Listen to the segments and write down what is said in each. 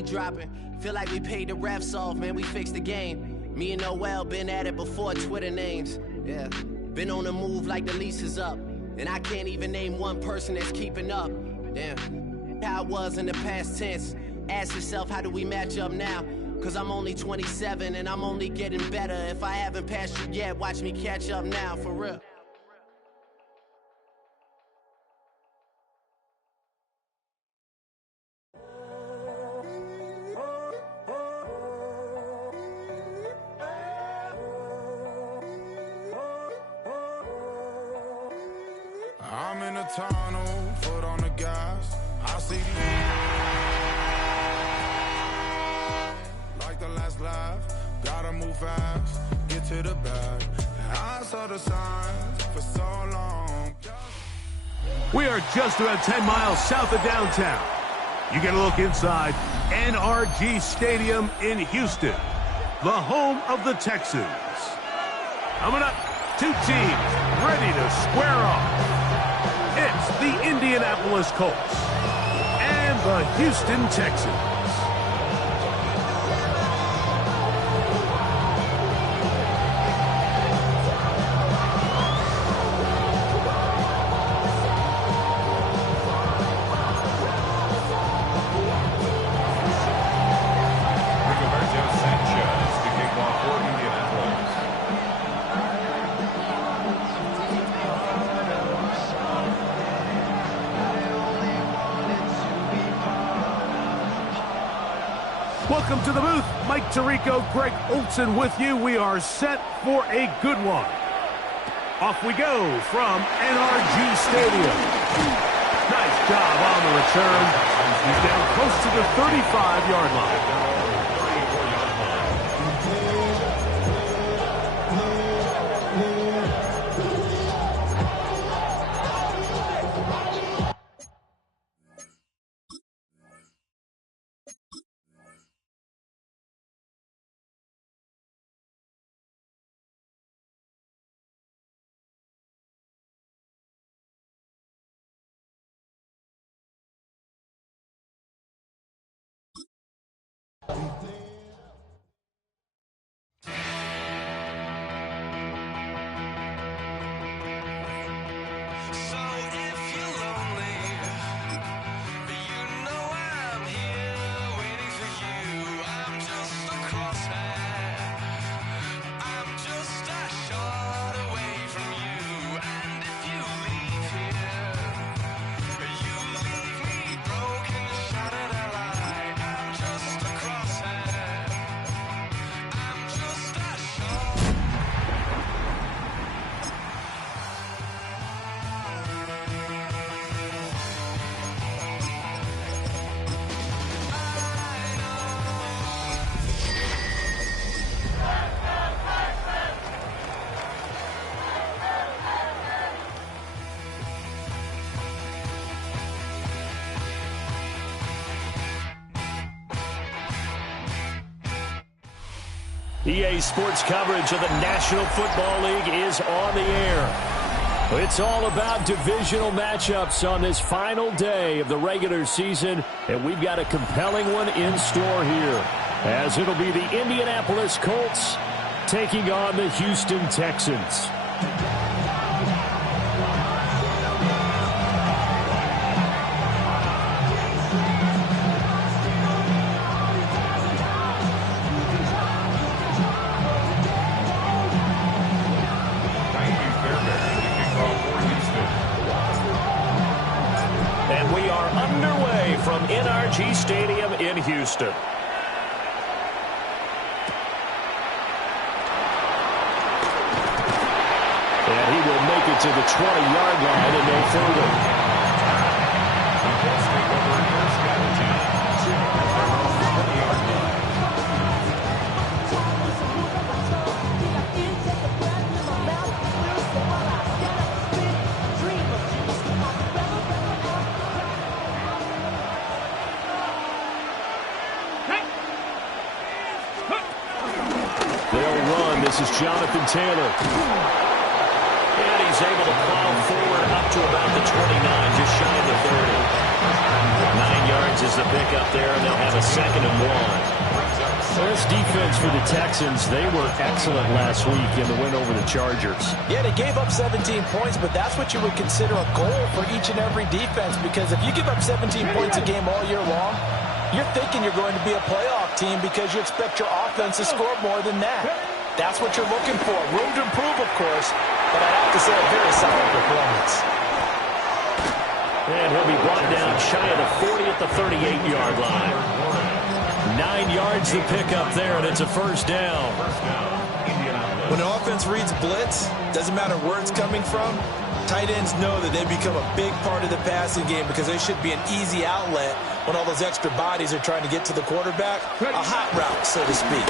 beat dropping. Feel like we paid the refs off, man, we fixed the game. Me and Noel been at it before Twitter names. Yeah, been on the move like the lease is up. And I can't even name one person that's keeping up. Damn, how it was in the past tense. Ask yourself, how do we match up now? Cause I'm only 27 and I'm only getting better. If I haven't passed you yet, watch me catch up now, for real. I'm in a tunnel, foot on the gas. I see the like the last laugh. Gotta move fast, get to the bag. I saw the signs for so long. We are just about 10 miles south of downtown. You get a look inside NRG Stadium in Houston, the home of the Texans. Coming up, two teams ready to square off. It's the Indianapolis Colts and the Houston Texans. Welcome to the booth. Mike Tirico, Greg Olson with you. We are set for a good one. Off we go from NRG Stadium. Nice job on the return. He's down close to the 35-yard line. EA Sports coverage of the National Football League is on the air. It's all about divisional matchups on this final day of the regular season, and we've got a compelling one in store here, as it'll be the Indianapolis Colts taking on the Houston Texans. From NRG Stadium in Houston. And he will make it to the 20-yard line and no further. This is Jonathan Taylor. And he's able to plow forward up to about the 29, just shy of the 30. 9 yards. yards is the pickup there, and they'll have a 2nd and 1. So this defense for the Texans, they were excellent last week in the win over the Chargers. Yeah, they gave up 17 points, but that's what you would consider a goal for each and every defense, because if you give up 17 points a game all year long, you're thinking you're going to be a playoff team because you expect your offense to score more than that. That's what you're looking for. Room to improve, of course, but I'd have to say a very solid performance. And he'll be brought down shy of the 40 at the 38-yard line. 9 yards to pick up there, and it's a 1st down. When an offense reads blitz, doesn't matter where it's coming from, tight ends know that they become a big part of the passing game because they should be an easy outlet when all those extra bodies are trying to get to the quarterback. A hot route, so to speak.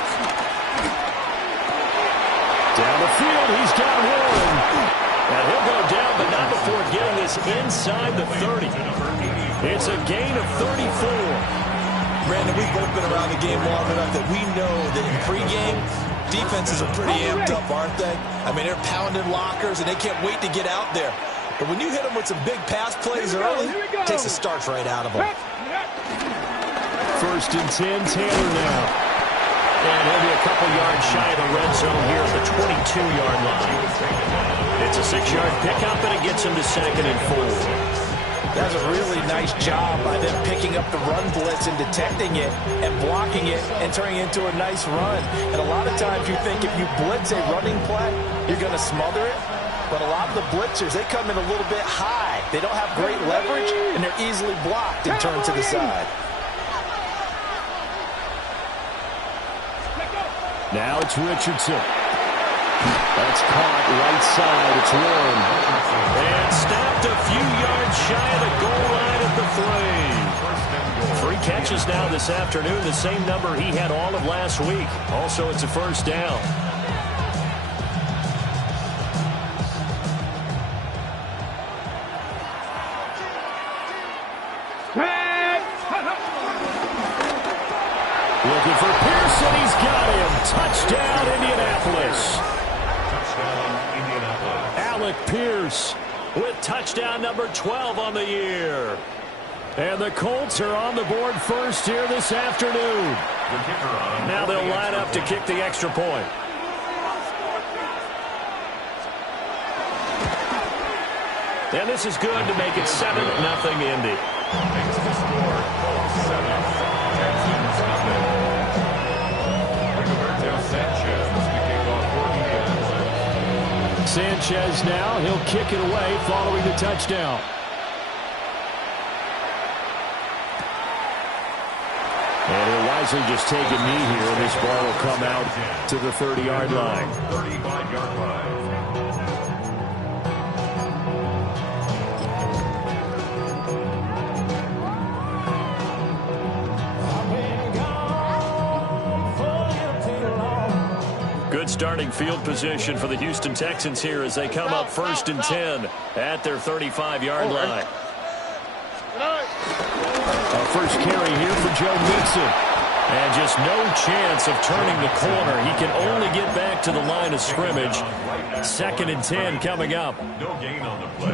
Down the field, he's got one. And he'll go down, but not before getting this inside the 30. It's a gain of 34. Brandon, we've both been around the game long enough that we know that in pregame, defenses are pretty amped up, aren't they? I mean, they're pounding lockers, and they can't wait to get out there. But when you hit them with some big pass plays early, it takes the starch right out of them. 1st and 10, Taylor now. And he'll be a couple yards shy of the red zone here at the 22-yard line. It's a 6-yard pickup, and it gets him to 2nd and 4. That's a really nice job by them picking up the run blitz and detecting it and blocking it and turning it into a nice run. And a lot of times you think if you blitz a running play, you're going to smother it. But a lot of the blitzers, they come in a little bit high. They don't have great leverage, and they're easily blocked and turned to the side. Now it's Richardson. That's caught right side. It's Warren. And snapped a few yards shy of the goal line at the 3. 3 catches now this afternoon, the same number he had all of last week. Also, it's a 1st down. Looking for Pearson. He's got him. Touchdown, Indianapolis. Alec Pierce with touchdown number 12 on the year. And the Colts are on the board first here this afternoon. Now they'll line up to kick the extra point. And this is good to make it 7-0 Indy. Sanchez now, he'll kick it away following the touchdown. And he'll wisely just take a knee here, and this ball will come out to the 30-yard line. 35-yard line. Good starting field position for the Houston Texans here as they come up 1st and 10 at their 35-yard line. A first carry here for Joe Mixon. And just no chance of turning the corner. He can only get back to the line of scrimmage. 2nd and 10 coming up.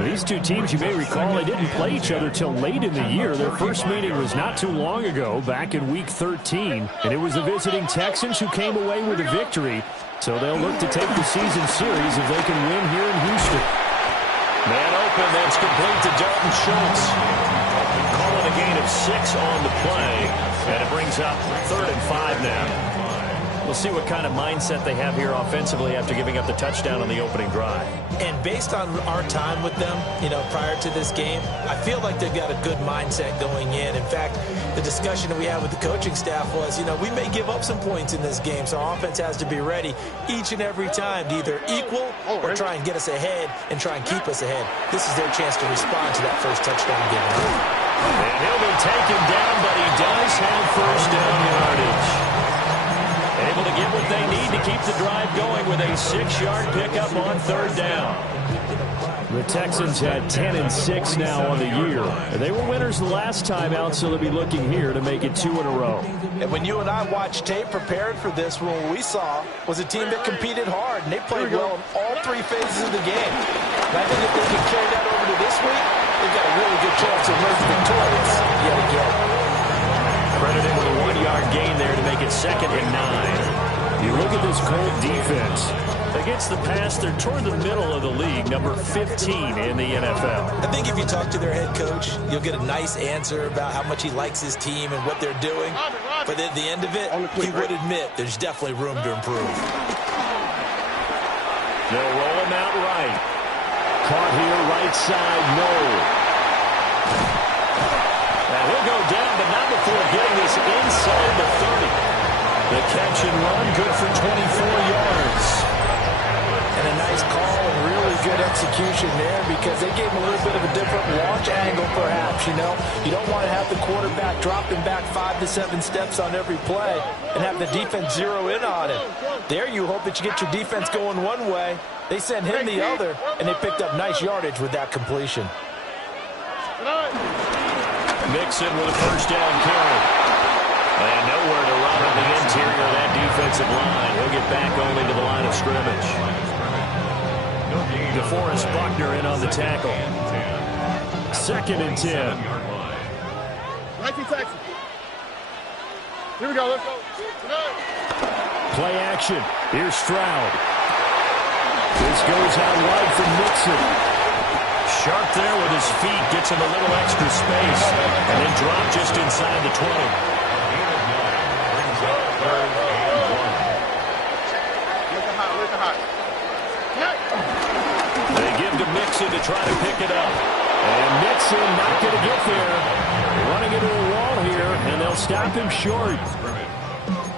These two teams, you may recall, they didn't play each other till late in the year. Their first meeting was not too long ago, back in Week 13. And it was the visiting Texans who came away with a victory. So they'll look to take the season series if they can win here in Houston. Man open, that's complete to Dalton Schultz. Calling a gain of 6 on the play. And it brings up 3rd and 5 now. We'll see what kind of mindset they have here offensively after giving up the touchdown on the opening drive. And based on our time with them, prior to this game, I feel like they've got a good mindset going in. In fact, the discussion that we had with the coaching staff was, we may give up some points in this game, so our offense has to be ready each and every time to either equal or try and get us ahead and try and keep us ahead. This is their chance to respond to that first touchdown given up. And he'll be taken down, but he does have first down yardage. Able to get what they need to keep the drive going with a 6-yard pickup on 3rd down. The Texans had 10-6 now on the year. And they were winners the last time out, so they'll be looking here to make it 2 in a row. And when you and I watched tape prepared for this one, what we saw was a team that competed hard, and they played well in all 3 phases of the game. And I think if they can carry that over to this week, they've got a really good chance to emerge victorious yet again. 2nd and 9. You look at this Colt defense. Against the pass, they're toward the middle of the league, number 15 in the NFL. I think if you talk to their head coach, you'll get a nice answer about how much he likes his team and what they're doing. But at the end of it, he would admit there's definitely room to improve. They'll roll him out right. Caught here, right side, no. Now he'll go down, but not before getting this inside the 30. The catch and run, good for 24 yards. And a nice call and really good execution there because they gave him a little bit of a different launch angle, perhaps, you know. You don't want to have the quarterback dropping back 5 to 7 steps on every play and have the defense zero in on him. There you hope that you get your defense going one way. They sent him the other, and they picked up nice yardage with that completion. Mixon with a first down carry. And nowhere to run on the interior of that defensive line. He'll get back only to the line of scrimmage. DeForest Buckner in on the tackle. 2nd and 10. 19 Texas. Here we go. Let's go. Play action. Here's Stroud. This goes out wide for Mixon. Sharp there with his feet. Gets him a little extra space. And then drop just inside the 20. They give to Mixon to try to pick it up. And Mixon not going to get there. Running into a wall here, and they'll stop him short.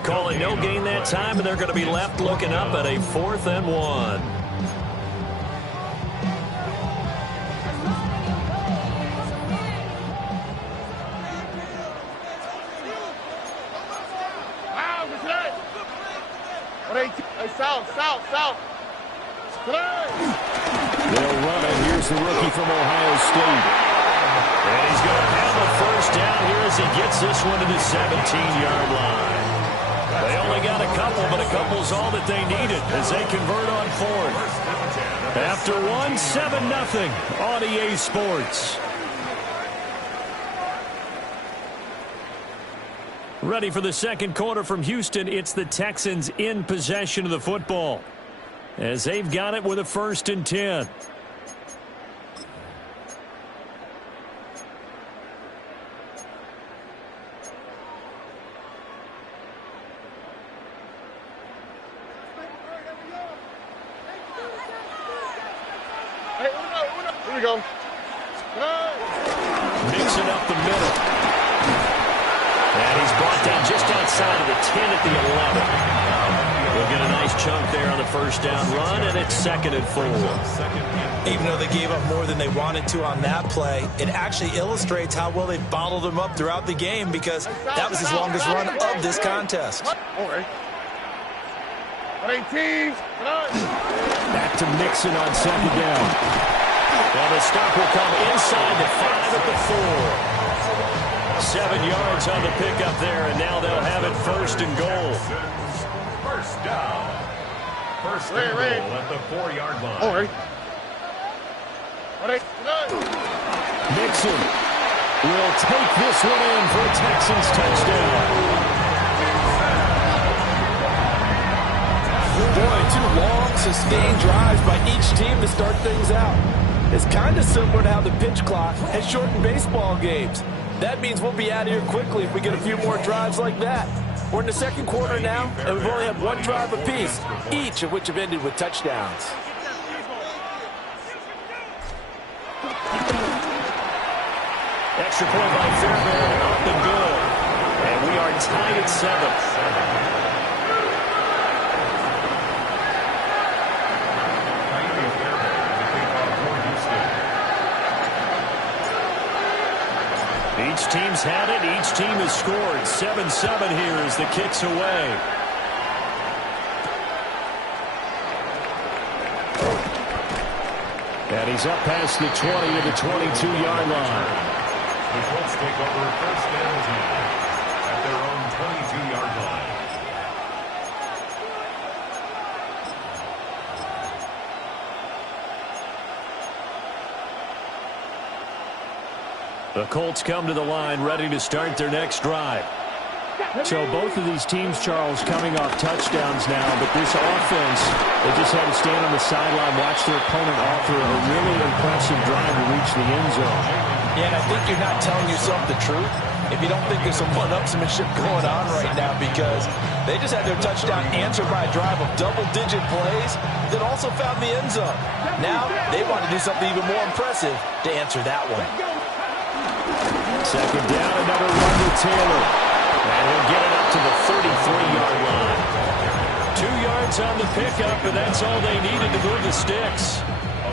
Calling no gain that time, and they're going to be left looking up at a 4th and 1. Hey, south. They'll run it. Here's the rookie from Ohio State. And he's going to have a first down here as he gets this one to the 17-yard line. They only got a couple, but a couple's all that they needed as they convert on 4th. After 1, 7-0 on EA Sports. Ready for the second quarter from Houston. It's the Texans in possession of the football as they've got it with a 1st and 10. Here we go. Mixing up the middle. And he's brought down just outside of the 10 at the 11. We'll get a nice chunk there on the first down run, and it's 2nd and 4. Even though they gave up more than they wanted to on that play, it actually illustrates how well they bottled them up throughout the game because that was his longest run of this contest. All right. 18. Back to Mixon on 2nd down. And the stop will come inside the 5 at the 4. 7 yards on the pickup there, and now they'll have it 1st and goal. First down. First and goal at the 4-yard line. All right. Mixon will take this one in for a Texans touchdown. Boy, 2 long, sustained drives by each team to start things out. It's kind of similar to how the pitch clock has shortened baseball games. That means we'll be out of here quickly if we get a few more drives like that. We're in the second quarter now, and we've only had 1 drive apiece, each of which have ended with touchdowns. Extra point by Fairbairn, up and good. And we are tied at 7. Each team's had it. Each team has scored. 7-7 here as the kick's away. And he's up past the 20 to the 22-yard line. The Colts take over 1st and 10 at their own 22-yard line. The Colts come to the line ready to start their next drive. So both of these teams, Charles, coming off touchdowns now, but this offense, they just had to stand on the sideline, watch their opponent offer a really impressive drive to reach the end zone. Yeah, and I think you're not telling yourself the truth if you don't think there's some one-upsmanship going on right now, because they just had their touchdown answered by a drive of double-digit plays that also found the end zone. Now they want to do something even more impressive to answer that one. Second down, another run to Taylor. And he'll get it up to the 33-yard line. 2 yards on the pickup, and that's all they needed to move the sticks.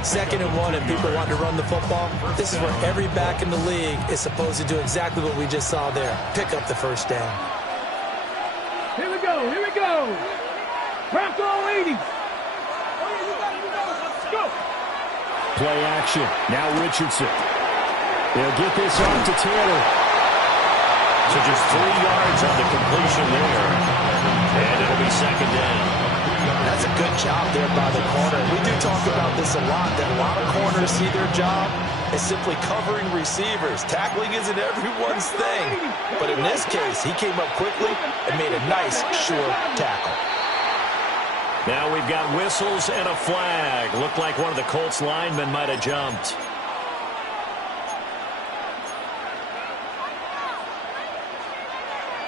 2nd and 1, and people want to run the football. This is where every back in the league is supposed to do exactly what we just saw there. Pick up the first down. Here we go, here we go. Bronco 80. Let's go. Play action. Now Richardson. They'll get this off to Taylor. So just 3 yards on the completion there. And it'll be second down. That's a good job there by the corner. We do talk about this a lot, that a lot of corners see their job as simply covering receivers. Tackling isn't everyone's thing. But in this case, he came up quickly and made a nice, sure tackle. Now we've got whistles and a flag. Looked like one of the Colts linemen might have jumped.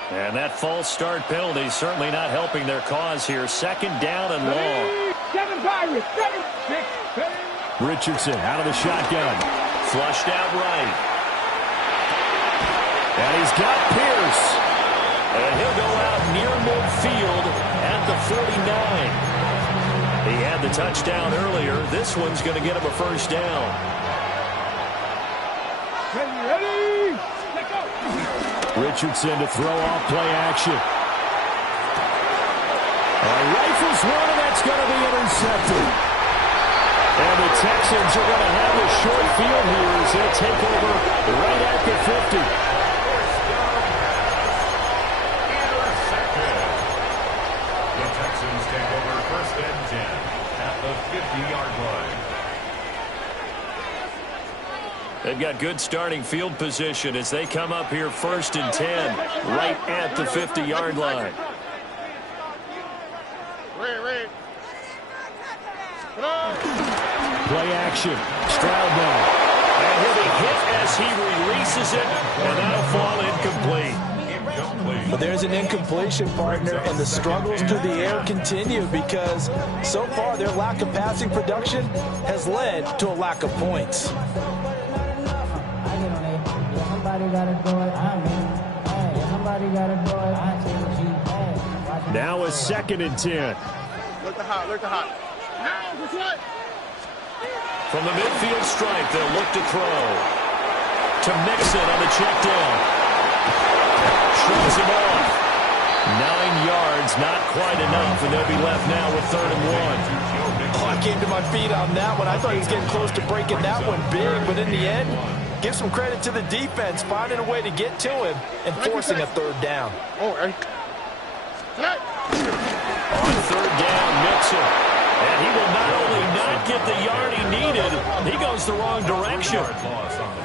And that false start penalty certainly not helping their cause here. Second down and long. Richardson out of the shotgun. Flushed out right. And he's got Pierce. And he'll go out near midfield at the 49. He had the touchdown earlier. This one's going to get him a first down. Ready? Let's go. Richardson to throw off play action. Rifles one, and that's going to be intercepted. And the Texans are going to have a short field here as they take over right at the 50. Intercepted. The Texans take over 1st and 10 at the 50-yard line. They've got good starting field position as they come up here 1st and 10 right at the 50-yard line. Play action. Stroud now. And he'll be hit as he releases it, and that'll fall incomplete. But there's an incompletion, partner, and the struggles through the air continue because so far their lack of passing production has led to a lack of points. Now a 2nd and 10. Look to hot, look to hot. From the midfield stripe, they'll look to throw. To Mixon on the check down. Shrugs him off. 9 yards, not quite enough, and they'll be left now with 3rd and 1. Oh, I came to my feet on that one. I thought he was getting close to breaking that one big, but in the end, give some credit to the defense, finding a way to get to him and forcing a 3rd down. Oh, right. On 3rd down, Mixon. And he will not only not get the yard he needed, he goes the wrong direction.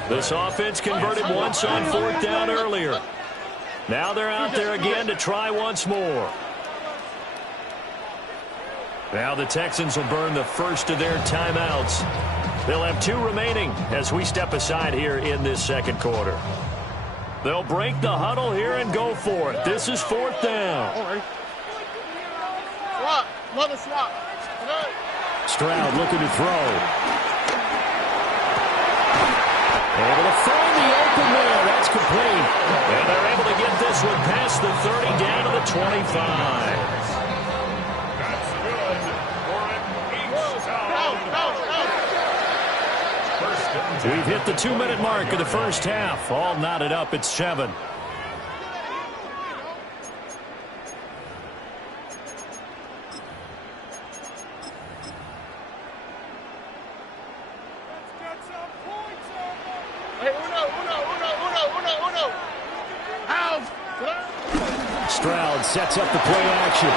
This offense converted once on 4th down earlier. Now they're out there again to try once more. Now the Texans will burn the first of their timeouts. They'll have 2 remaining as we step aside here in this 2nd quarter. They'll break the huddle here and go for it. This is 4th down. All right. Swap. Another swap. Stroud looking to throw. Able to find the open there. That's complete. And they're able to get this one past the 30 down to the 25. That's good for an each down. First and 10. We've hit the 2-minute mark of the first half. All knotted up at 7. Stroud sets up the play action.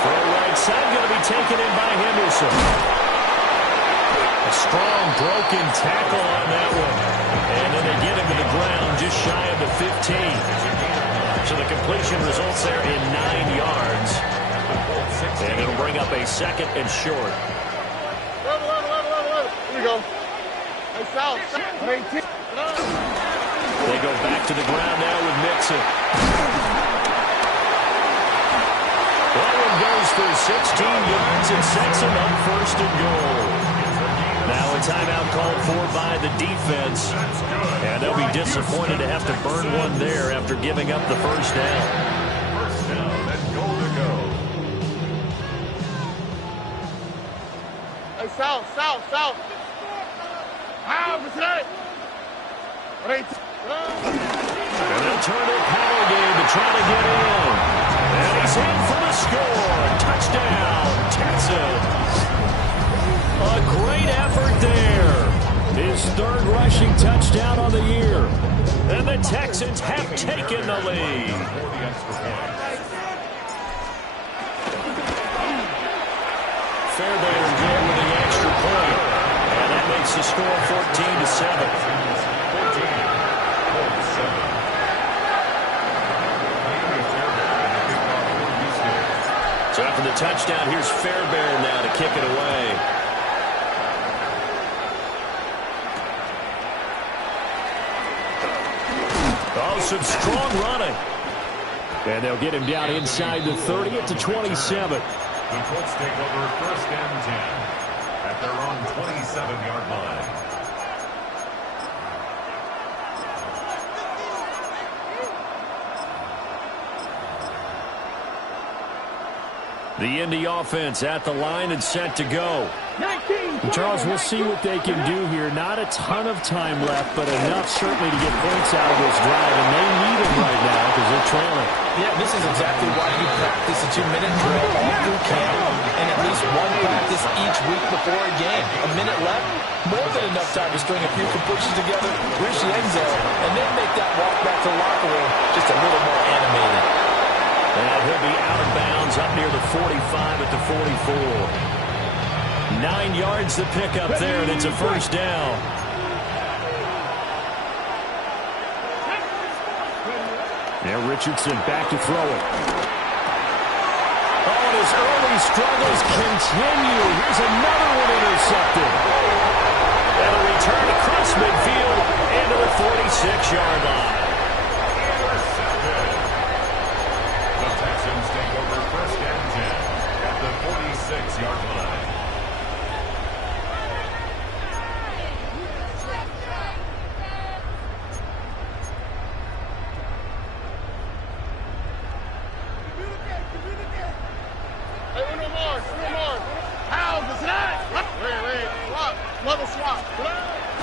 Throw right side going to be taken in by Henderson. A strong broken tackle on that one. And then they get him to the ground just shy of the 15. So the completion results there in 9 yards. And it'll bring up a second and short. Here we go. Hey, South. They go back to the ground now with Mixon. That one goes for 16 yards and sets him up first and goal. Now a timeout called for by the defense. And they'll be disappointed to have to burn one there after giving up the first down. First down and goal to go. Hey, South. How is that? And they'll turn to a power game to try to get in. And he's in for the score. Touchdown, Texans. A great effort there. His third rushing touchdown on the year. And the Texans have taken the lead. Fairbairn there with the extra point. And that makes the score 14-7. So after the touchdown, here's Fairbairn now to kick it away. Oh, some strong running. And they'll get him down inside the 30 at the 27. The Colts take over first and 10 at their own 27-yard line. The Indy offense at the line and set to go. Charles, we'll see what they can do here. Not a ton of time left, but enough certainly to get points out of this drive, and they need them right now because they're trailing. Yeah, this is exactly why you practice a 2-minute drill all through camp and at least one practice each week before a game. A minute left, more than enough time to string a few completions together, reach the end zone, and then make that walk back to the locker room just a little more animated. And he'll be out of bounds up near the 45 at the 44. 9 yards to pick up there, and it's a first down. Now Richardson back to throw it. Oh, and his early struggles continue. Here's another one intercepted. And a return across midfield into the 46-yard line. The Texans take over first and 10 at the 46-yard line.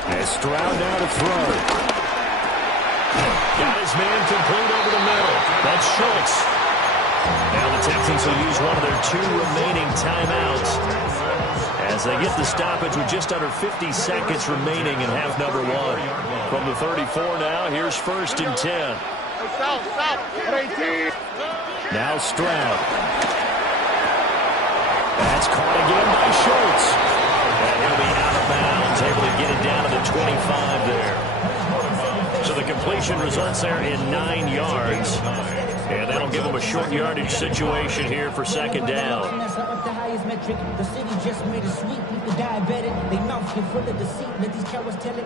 And Stroud now to throw. Got his man complete over the middle. That's Schultz. Now the Texans will use one of their 2 remaining timeouts as they get the stoppage with just under 50 seconds remaining in half number 1. From the 34 now, here's first and 10. Now Stroud. That's caught again by Schultz. And he'll be out of bounds, able to get it down to the 25 there. So the completion results there in 9 yards. And that'll give them a short yardage situation here for second down. The city just made a sweep. People diabetic. They mouth get full of deceit. Let these cowards tell it.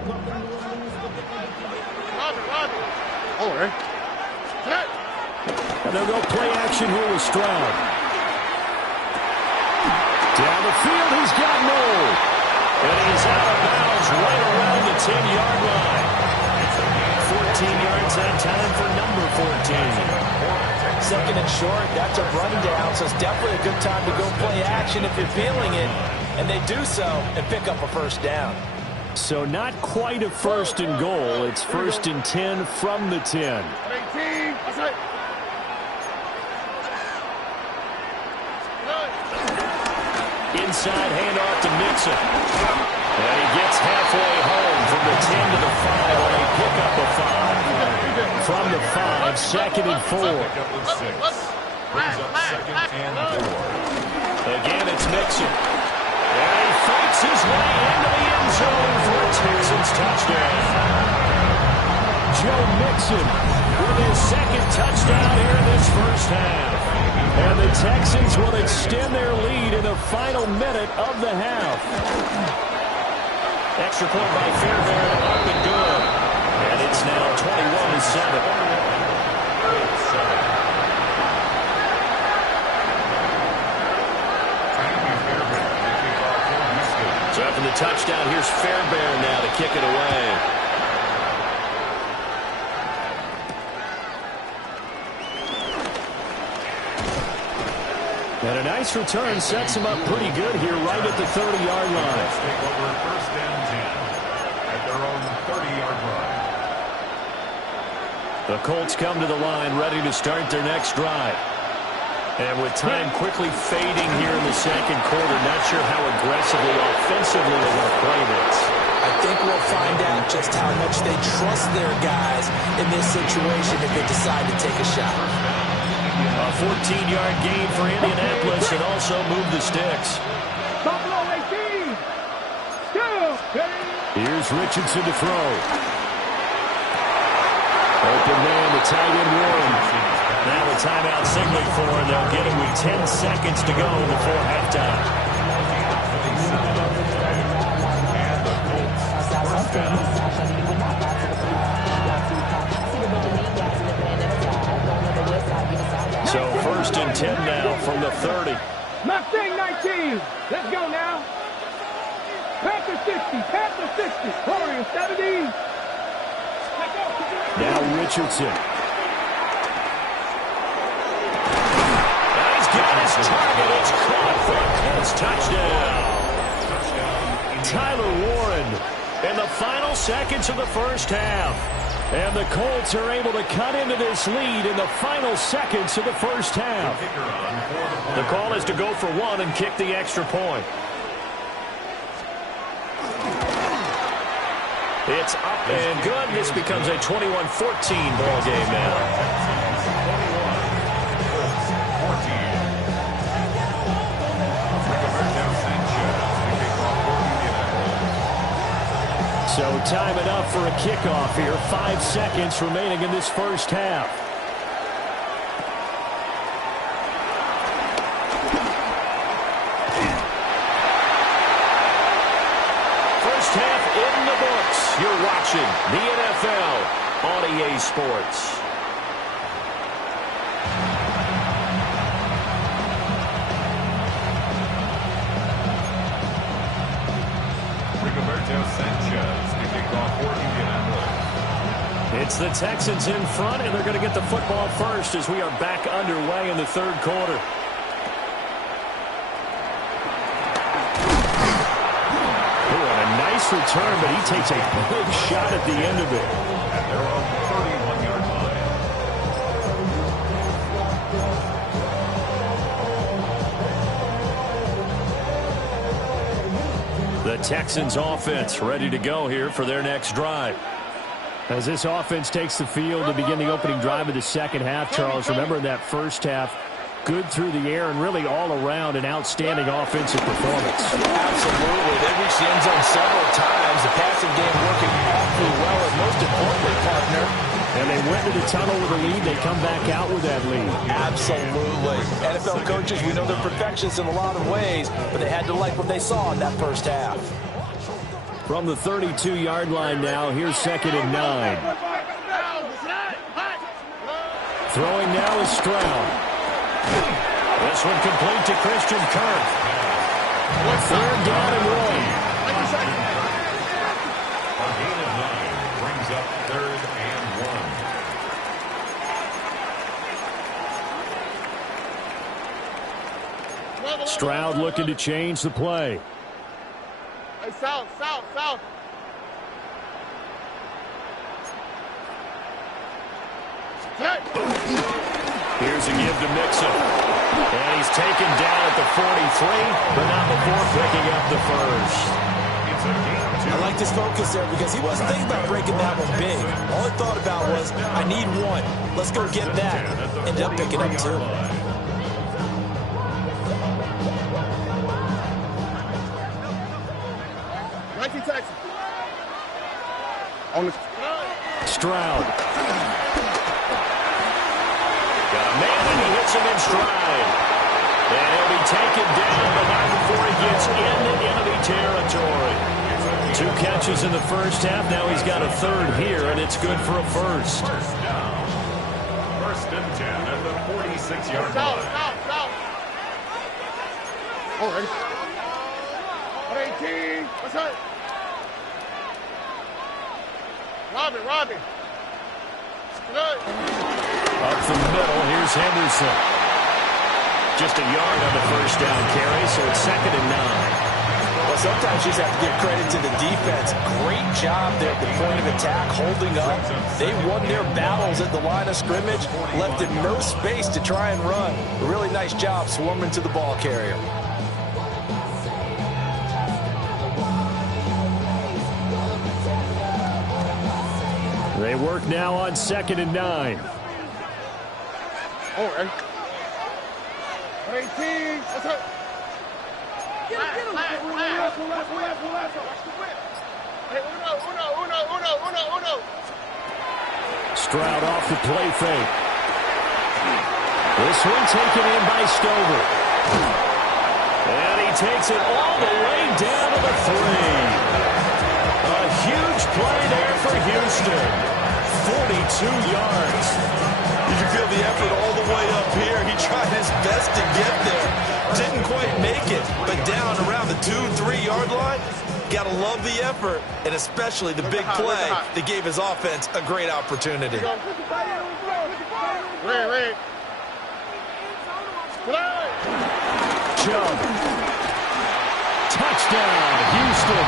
And they'll go play action here with Stroud. Down the field, he's got Noel. And he's out of bounds right around the 10-yard line. 14 yards that time for number 14. Second and short, that's a rundown, so it's definitely a good time to go play action if you're feeling it. And they do so and pick up a first down. So not quite a first and goal. It's first and 10 from the 10. Inside handoff to Mixon. And he gets halfway home from the 10 to the 5 on a pickup of 5. From the 5, second and 4. Again, it's Mixon. And he fights his way into the end zone for a Texans touchdown. Joe Mixon with his second second touchdown here in this first half. And the Texans will extend their lead in the final minute of the half. Extra point by Fairbairn, up and good. And it's now 21-7. So after the touchdown, here's Fairbairn now to kick it away. And a nice return sets him up pretty good here right at the 30-yard line. Take over first and 10 at their own 30-yard line. The Colts come to the line ready to start their next drive. And with time quickly fading here in the second quarter, not sure how aggressively, offensively they're going to play this. I think we'll find out just how much they trust their guys in this situation if they decide to take a shot. A 14-yard gain for Indianapolis and also move the sticks. Here's Richardson to throw. Open man, the tight end Warren. Now a timeout signal for him. They'll get him with 10 seconds to go before halftime. So first and 10 now from the 30. Mustang 19. Let's go now. Panther 60. Panther 60. Warrior 70. Now Richardson. He's got his target. It's caught for a Colts touchdown. Tyler Warren in the final seconds of the first half. And the Colts are able to cut into this lead in the final seconds of the first half. The call is to go for one and kick the extra point. It's up and good. This becomes a 21-14 ball game now. So time it up for a kickoff here. 5 seconds remaining in this first half. First half in the books. You're watching the NFL on EA Sports. It's the Texans in front, and they're going to get the football first as we are back underway in the third quarter. Oh, and a nice return, but he takes a big shot at the end of it. At their own 31-yard line. The Texans offense ready to go here for their next drive. As this offense takes the field to begin the opening drive of the second half, Charles, remember in that first half, good through the air and really all around an outstanding offensive performance. Absolutely. They reached the end zone several times. The passing game working awfully well, and most importantly, partner. And they went to the tunnel with a lead. They come back out with that lead. Absolutely. NFL coaches, we know they're perfectionists in a lot of ways, but they had to like what they saw in that first half. From the 32-yard line now, here's 2nd and 9. Throwing now is Stroud. This one complete to Christian Kirk. 3rd down and 1. A gain of 9 brings up 3rd and 1. Stroud looking to change the play. Hey, south. Here's a give to Mixon. And he's taken down at the 43, but not before picking up the first. I like his focus there because he wasn't thinking about breaking that one big. All he thought about was, I need one. Let's go get that. Ended up picking up 2. On the Stroud. Got a man, and he hits him in stride. And he'll be taken down behind before he gets into enemy territory. 2 catches in the first half. Now he's got a third here, and it's good for a first. First down. 1st and 10 at the 46-yard line. Stop. Oh, ready. 118. What's up? Robbie. Good. Up the middle, here's Henderson. Just a yard on the first down carry, so it's 2nd and 9. Well, sometimes you just have to give credit to the defense. Great job there at the point of attack, holding up. They won their battles at the line of scrimmage, left him no space to try and run. A really nice job swarming to the ball carrier. They work now on 2nd and 9. Oh, ready. 118. What's up? Get him. Hey, uno. Stroud off the play fake. This one taken in by Stover. And he takes it all the way down to the 3. A huge play there for Houston. 42 yards. You can feel the effort all the way up here. He tried his best to get there. Didn't quite make it, but down around the 2-3 yard line. Gotta love the effort, and especially the big play that gave his offense a great opportunity. Red. Chubb. Touchdown, Houston.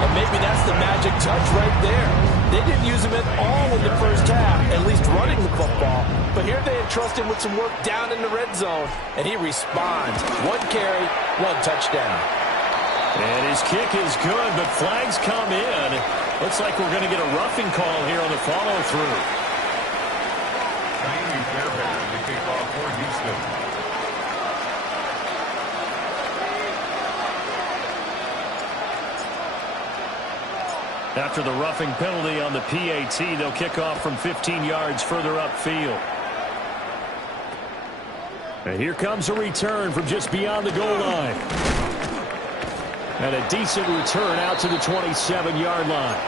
And maybe that's the magic touch right there. They didn't use him at all in the first half, at least running the football. But here they entrust him with some work down in the red zone, and he responds. 1 carry, 1 touchdown. And his kick is good, but flags come in. Looks like we're going to get a roughing call here on the follow-through. Fairbairn, the kickoff for Houston. After the roughing penalty on the PAT, they'll kick off from 15 yards further upfield. And here comes a return from just beyond the goal line. And a decent return out to the 27-yard line.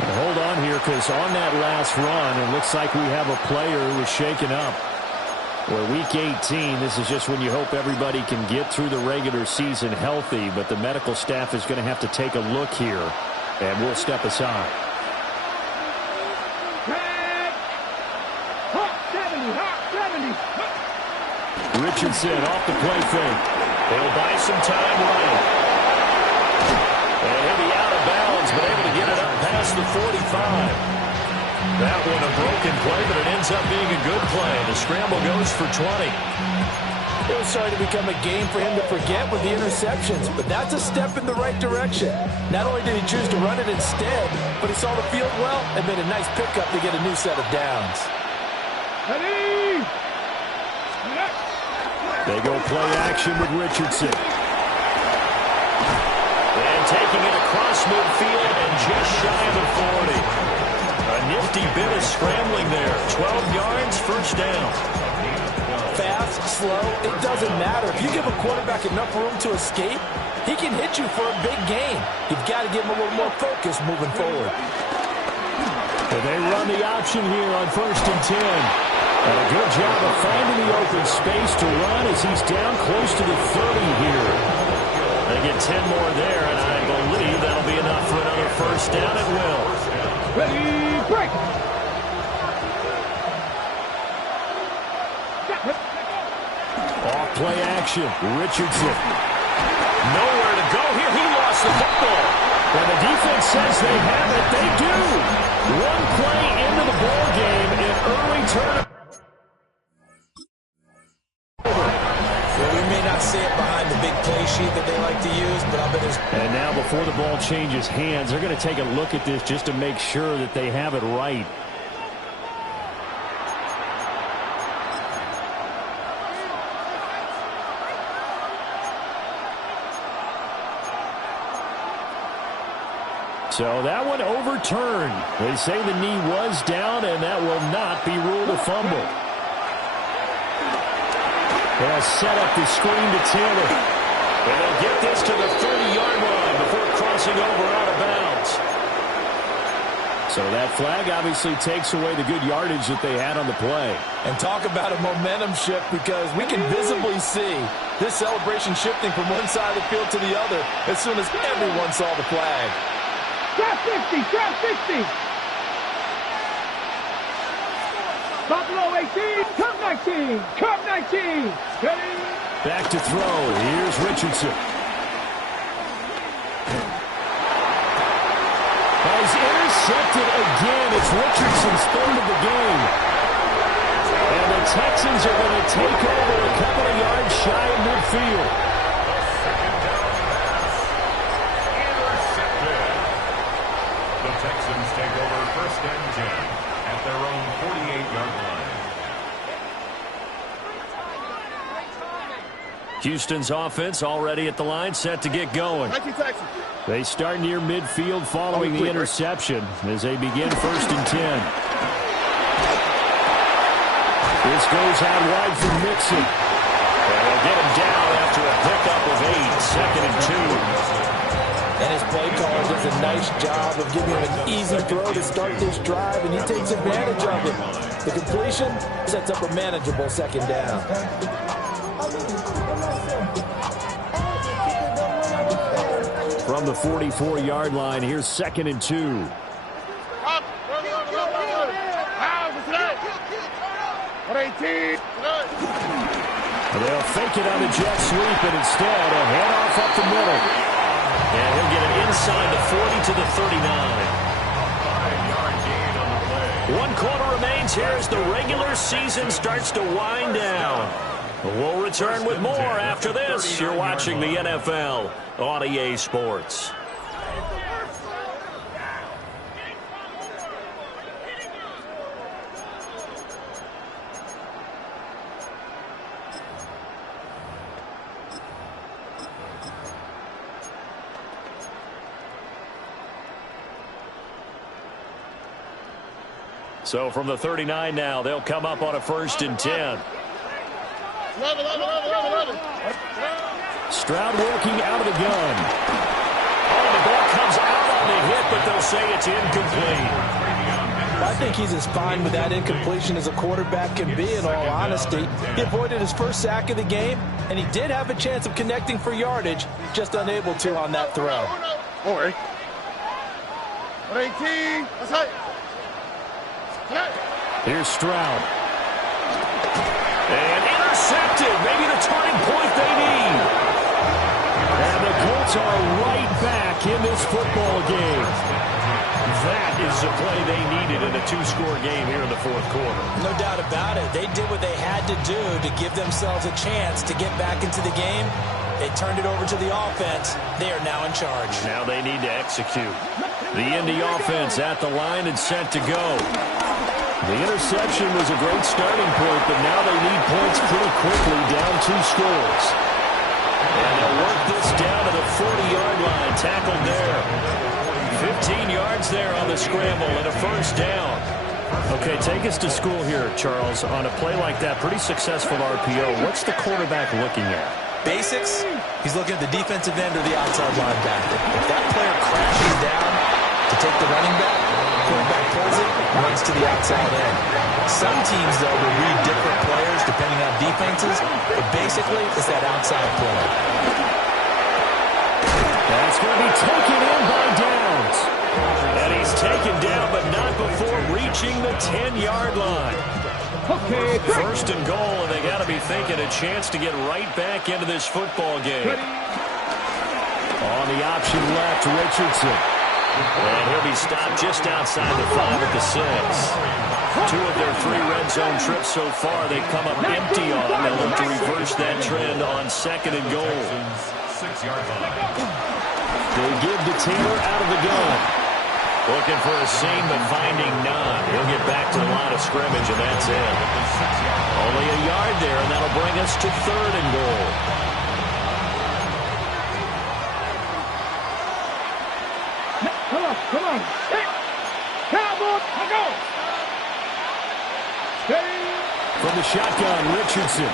And hold on here, because on that last run, it looks like we have a player who was shaken up. Well, week 18, this is just when you hope everybody can get through the regular season healthy, but the medical staff is going to have to take a look here. And we'll step aside. Hot 70. Richardson off the play fake. They'll buy some time running. And he'll be out of bounds, but able to get it up past the 45. That one a broken play, but it ends up being a good play. The scramble goes for 20. It was starting to become a game for him to forget with the interceptions, but that's a step in the right direction. Not only did he choose to run it instead, but he saw the field well and made a nice pickup to get a new set of downs. Ready! They go play action with Richardson. And taking it across midfield and just shy of the 40. A nifty bit of scrambling there. 12 yards, first down. Fast, slow, it doesn't matter. If you give a quarterback enough room to escape, he can hit you for a big gain. You've got to give him a little more focus moving forward. And they run the option here on 1st and 10. And a good job of finding the open space to run as he's down close to the 30 here. They get 10 more there, and I believe that'll be enough for another first down at will. Ready, break! Off play action, Richardson. Nowhere to go here. He lost the football. And the defense says they have it. They do. One play into the ball game, an early turn. Well, we may not see it behind the big play sheet that they like to use, but I'll bet it's... And now before the ball changes hands, they're going to take a look at this just to make sure that they have it right. So that one overturned. They say the knee was down, and that will not be ruled a fumble. They'll set up the screen to Taylor. And they'll get this to the 30-yard line before crossing over out of bounds. So that flag obviously takes away the good yardage that they had on the play. And talk about a momentum shift, because we can visibly see this celebration shifting from one side of the field to the other as soon as everyone saw the flag. Drop 50, drop 50. Buffalo 18, Cup 19, Cup 19. Ready? Back to throw. Here's Richardson. He's intercepted again. It's Richardson's third of the game. And the Texans are going to take over a couple of yards shy of midfield. The Texans take over 1st and 10 at their own 48-yard line. Houston's offense already at the line, set to get going. They start near midfield following the interception as they begin 1st and 10. This goes out wide for Mixon. And they'll get him down after a pickup of 8, 2nd and 2. And his play caller does a nice job of giving him an easy throw to start this drive, and he takes advantage of it. The completion sets up a manageable 2nd down. From the 44-yard line, here's 2nd and 2. They'll fake it on the jet sweep, and instead a handoff up the middle. And he'll get it inside the 40 to the 39. 1 quarter remains here as the regular season starts to wind down. We'll return with more after this. You're watching the NFL on EA Sports. So from the 39 now, they'll come up on a 1st and 10. Stroud working out of the gun. Oh, the ball comes out on the hit, but they'll say it's incomplete. I think he's as fine with that incompletion as a quarterback can be, in all honesty. He avoided his first sack of the game, and he did have a chance of connecting for yardage, just unable to on that throw. Or 18. That's right. Here's Stroud. And intercepted. Maybe the turning point they need. And the Colts are right back in this football game. That is the play they needed in a 2-score game here in the 4th quarter. No doubt about it. They did what they had to do to give themselves a chance to get back into the game. They turned it over to the offense. They are now in charge. Now they need to execute. The Indy offense at the line and set to go. The interception was a great starting point, but now they need points pretty quickly, down 2 scores. And they'll work this down to the 40-yard line, tackled there. 15 yards there on the scramble and a 1st down. Okay, take us to school here, Charles. On a play like that, pretty successful RPO. What's the quarterback looking at? Basics, he's looking at the defensive end or the outside linebacker. If that player crashes down to take the running back, quarterback pulls it, runs to the outside end. Some teams, though, will read different players depending on defenses, but basically it's that outside play. That's going to be taken in by Downs. And he's taken down, but not before reaching the 10-yard line. Okay, 1st and goal, and they got to be thinking a chance to get right back into this football game. On the option left, Richardson. And he'll be stopped just outside the 5 at the 6. 2 of their 3 red zone trips so far, they've come up empty on. They'll look to reverse that trend on 2nd and goal. 6-yard line. They give to Taylor out of the gun. Looking for a seam, but finding none. He'll get back to the line of scrimmage, and that's it. Only a yard there, and that'll bring us to 3rd and goal. Come on. on. Hit. Cowboy, go. Stay. From the shotgun, Richardson.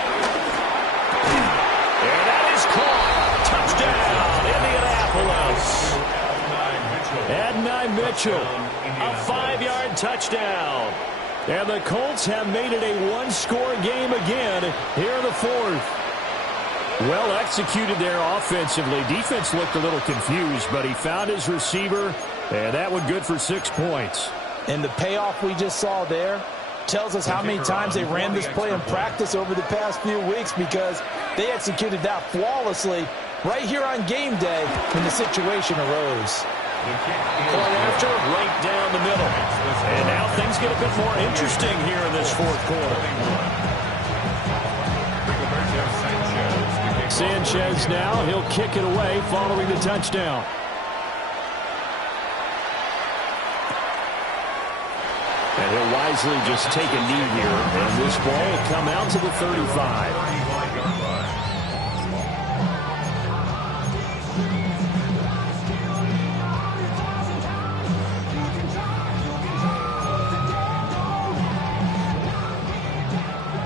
And that is caught. Touchdown, Indianapolis. Adonai Mitchell, a 5-yard touchdown. And the Colts have made it a one-score game again here in the fourth. Well executed there offensively. Defense looked a little confused, but he found his receiver, and that one good for 6 points. And the payoff we just saw there tells us how many times they ran this play in practice over the past few weeks, because they executed that flawlessly right here on game day when the situation arose. Point after, right down the middle. And now things get a bit more interesting here in this fourth quarter. Sanchez now, he'll kick it away following the touchdown. And he'll wisely just take a knee here. And this ball will come out to the 35.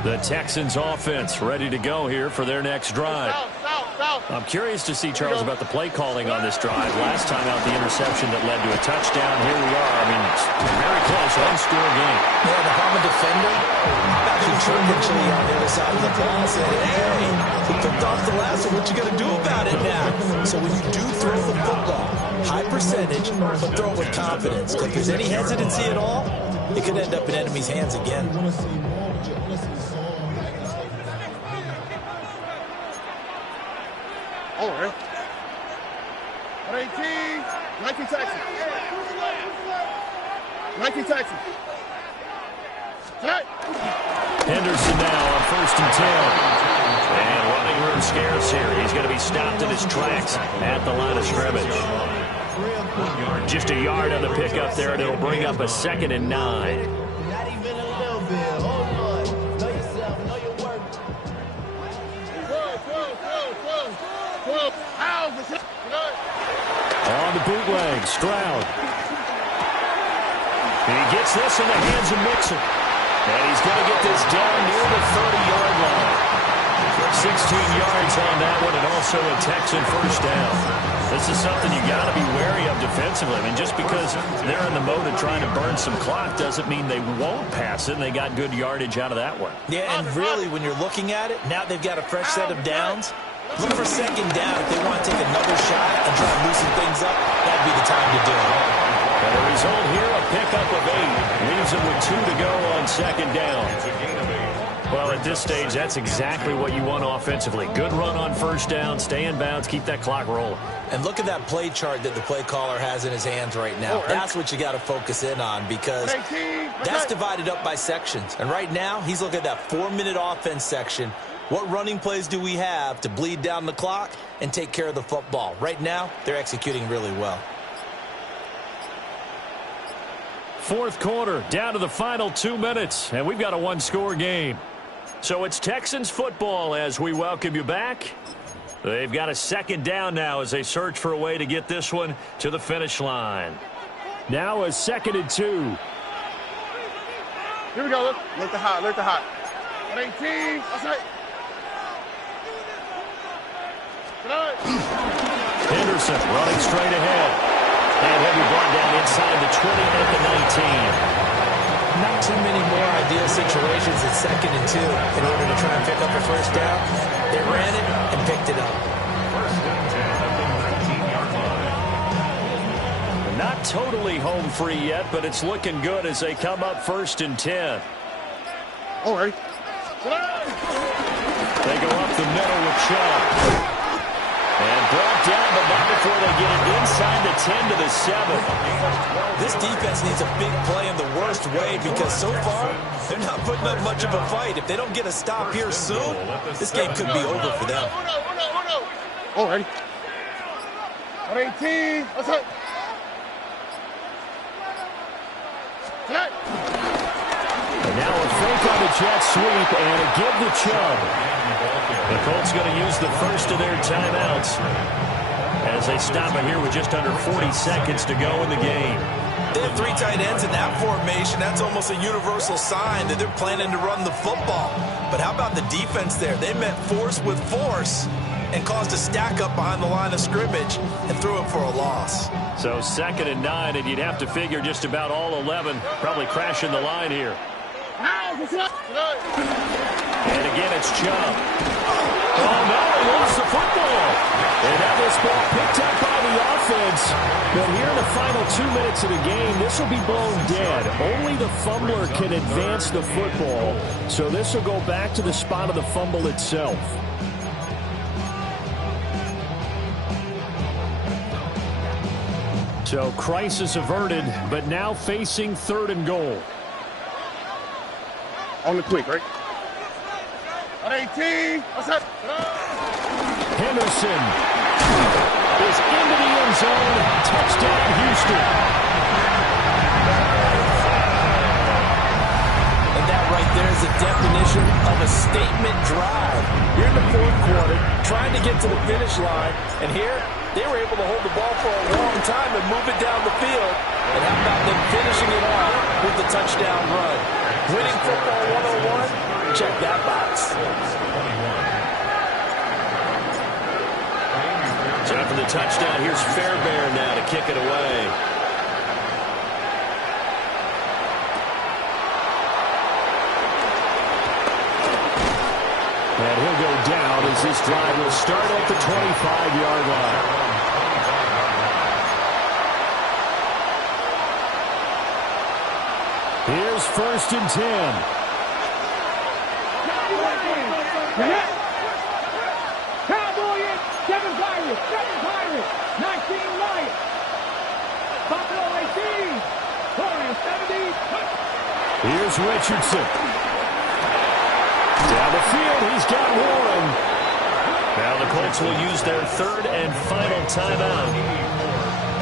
The Texans offense ready to go here for their next drive. I'm curious to see, Charles, about the play calling on this drive. Last time out, the interception that led to a touchdown. Here we are. I mean, very close, one-score game. Yeah, if I'm a defender, I'd be tripping on the other side of the ball saying, hey, he picked off the last one. What you going to do about it now? So when you do throw the football, high percentage, but throw it with confidence. Because if there's any hesitancy at all, it could end up in enemy's hands again. All right. 18, 19 Texans. 19 Texans. Henderson now on 1st and 10. And running room scarce here. He's going to be stopped in his tracks at the line of scrimmage. Just a yard on the pickup there, and it'll bring up a 2nd and 9. Not even a little bit. Hold on. Know yourself. Know your work. On the bootleg, Stroud. He gets this in the hands of Mixon. And he's going to get this down near the 30-yard line. 16 yards on that one, and also a Texan first down. This is something you got to be wary of defensively. I mean, just because they're in the mode of trying to burn some clock doesn't mean they won't pass it, and they got good yardage out of that one. Yeah, and really, when you're looking at it, now they've got a fresh set of downs. Look for 2nd down. If they want to take another shot and try to loosen things up, that'd be the time to do it. And the result here, a pickup of 8. Leaves them with 2 to go on 2nd down. Well, at this stage, that's exactly what you want offensively. Good run on 1st down, stay in bounds, keep that clock rolling. And look at that play chart that the play caller has in his hands right now. That's what you got to focus in on, because that's divided up by sections. And right now, he's looking at that 4-minute offense section. What running plays do we have to bleed down the clock and take care of the football? Right now, they're executing really well. Fourth quarter, down to the final 2 minutes, and we've got a one-score game. So it's Texans football as we welcome you back. They've got a 2nd down now as they search for a way to get this one to the finish line. Now a 2nd and 2. Here we go. Look the hot. Look the hot. 18. That's right. Henderson running straight ahead. And he'll be brought down inside the 20 at the 19. Not too many more ideal situations at 2nd and 2 in order to try and pick up a first down. They ran it and picked it up. First and 10 at the 19-yard line. Not totally home free yet, but it's looking good as they come up 1st and 10. All right. They go up the middle with Chubb. And brought down, but not before they get it inside the 10 to the 7. This defense needs a big play in the worst way, because so far they're not putting up much of a fight. If they don't get a stop here soon, this game could be over for them. All right. 18. That's it. And now a fake on the jet sweep and a give to Chubb. The Colts going to use the first of their timeouts. as they stop it here with just under 40 seconds to go in the game. They have 3 tight ends in that formation. That's almost a universal sign that they're planning to run the football. But how about the defense there? They met force with force and caused a stack up behind the line of scrimmage and threw it for a loss. So 2nd and 9, and you'd have to figure just about all 11 probably crashing the line here. And again, it's Chubb. Oh, no, he lost the football. And now this ball picked up by the offense. But here in the final 2 minutes of the game, this will be blown dead. Only the fumbler can advance the football. So this will go back to the spot of the fumble itself. So crisis averted, but now facing 3rd and goal. On the quick, right? On 18. What's up? Henderson is into the end zone. Touchdown, Houston. And that right there is the definition of a statement drive. You're in the 4th quarter, trying to get to the finish line, and here they were able to hold the ball for a long time and move it down the field. And how about them finishing it off with the touchdown run? Winning football 101, check that box. So after the touchdown, here's Fairbairn now to kick it away. And he'll go down as this drive will start at the 25-yard line. Here's 1st and 10. Cowboy in, 7 Pirates, 19 Lions. Buffalo 18, Warriors 70. Here's Richardson. Down the field, he's got Warren. Now the Colts will use their 3rd and final timeout,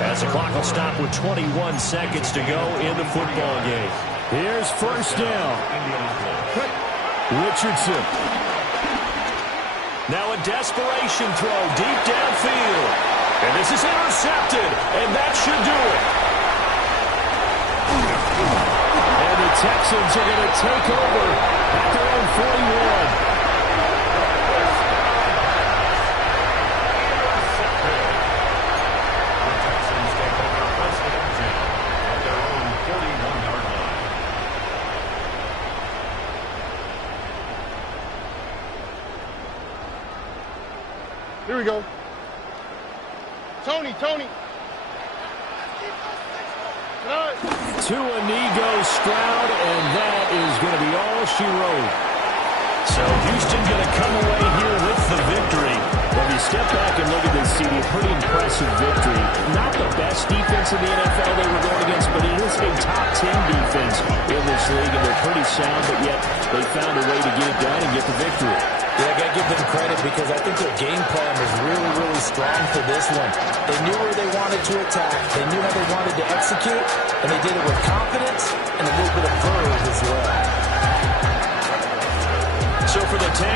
as the clock will stop with 21 seconds to go in the football game. Here's 1st down. Richardson. Now a desperation throw deep downfield. And this is intercepted, and that should do it. And the Texans are going to take over at their own 41. Here we go. Tony. To a knee goes Stroud, and that is going to be all she wrote. So Houston going to come away here with the victory. When you step back and look at this, CD, pretty impressive victory. Not the best defense in the NFL they were going against, but it is a top 10 defense in this league, and they're pretty sound, but yet they found a way to get it done and get the victory. Yeah, I got to give them credit because I think their game plan was really, really strong for this one. They knew where they wanted to attack. They knew how they wanted to execute, and they did it with confidence and a little bit of verve as well. So for the Texans,